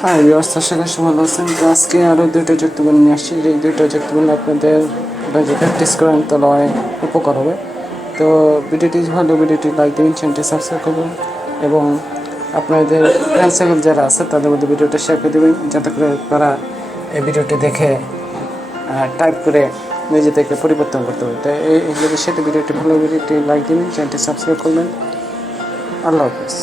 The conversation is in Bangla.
হ্যাঁ ব্যবস্থা শেখার সময় ভালো আছেন তো আজকে আরও দুইটা যুক্তবন্ধ নিয়ে আসছি। যে দুইটা যুক্তবন্ধ আপনাদের প্র্যাকটিস করেন তাহলে অনেক উপকার হবে। তো ভিডিওটি ভালো ভিডিওটি লাইক দিন চ্যানেলটি সাবস্ক্রাইব করবেন এবং আপনাদের ফ্রেন্ড সার্কেল যারা আছে, তাদের মধ্যে ভিডিওটা শেয়ার করে দেবেন, যাতে করে তারা এই ভিডিওটি দেখে টাইপ করে নিজে থেকে পরিবর্তন করতে পারে। তো এই যদি সেটা ভিডিওটি ভালো ভিডিওটি লাইক দিবেন চ্যানেলটি সাবস্ক্রাইব করবেন। আল্লাহ হাফিজ।